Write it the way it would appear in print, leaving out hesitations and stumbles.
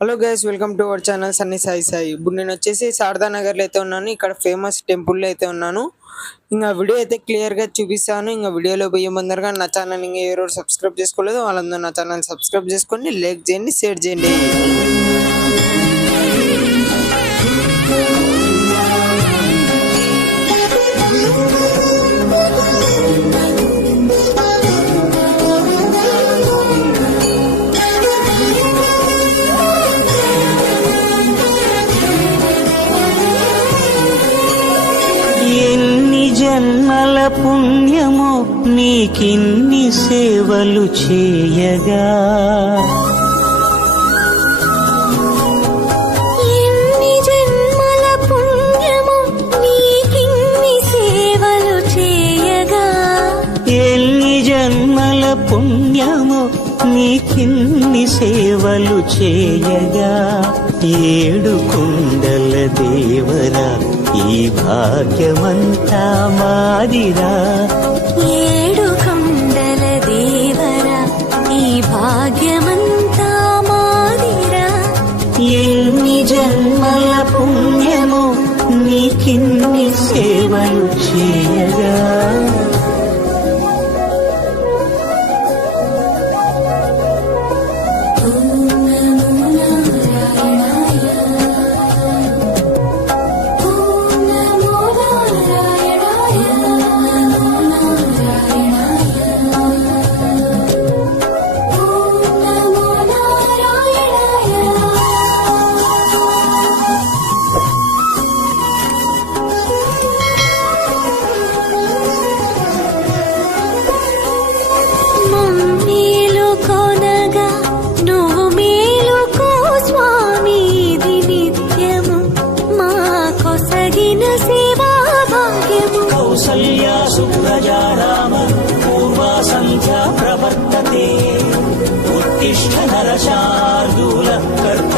Hello guys, welcome to our channel Sunny Sai Sai. ఇప్పుడు నేను వచ్చేసి శారదా నగర్లో అయితే ఉన్నాను. ఇక్కడ ఫేమస్ టెంపుల్లో అయితే ఉన్నాను. ఇంకా వీడియో అయితే క్లియర్గా చూపిస్తాను. ఇంకా వీడియోలో పోయే ముందరగా నా ఛానల్ ఇంకా ఎవరు సబ్స్క్రైబ్ చేసుకోలేదు వాళ్ళందరూ నా ఛానల్ సబ్స్క్రైబ్ చేసుకోండి, లైక్ చేయండి, షేర్ చేయండి. జన్మల పుణ్యము నీకిన్ని సేవలు చేయగా, ఎన్ని జన్మల పుణ్యము నీకిన్ని సేవలు చేయగా, ఎన్ని జన్మల పుణ్యము నీకిన్ని సేవలు చేయగా, ఏడు కుండల దేవరా ఈ భాగ్యమంతా మాదిరా, ఏడు కొండల దేవరా ఈ భాగ్యమంతా మాదిరా, ఎన్ని జన్మల పుణ్యము నీకిన్ని సేవలు చేయగా. కౌసల్యా సుప్రజా రామ పూర్వా సంధ్యా ప్రవర్తతే, ఉత్తిష్ఠ నరశార్దూల కర్త